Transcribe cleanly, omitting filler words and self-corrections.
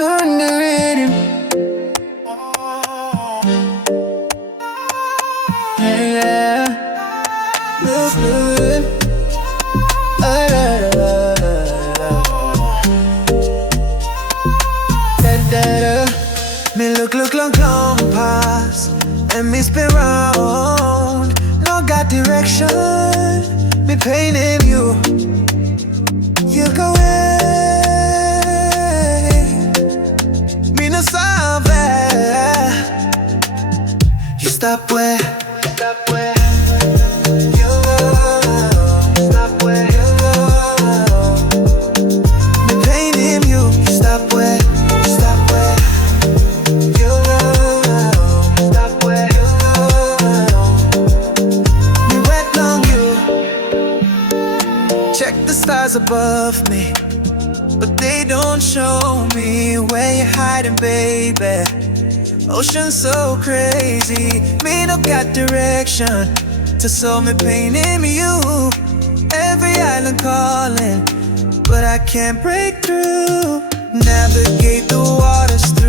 on the rhythm. Yeah, look good. Me look long pass and me spin round. No got direction. Me painting you. You go away. Me no sabe. You stop where. Stop where. You go. Stop where. You go. Me painting you. You stop where. Stop where. You go. Stop where. You go. Me wet long you. Check the stars above me, but they don't show me where you're hiding, baby. Ocean so crazy, me no got direction. To so me painting you. Every island calling, but I can't break through. Navigate the waters.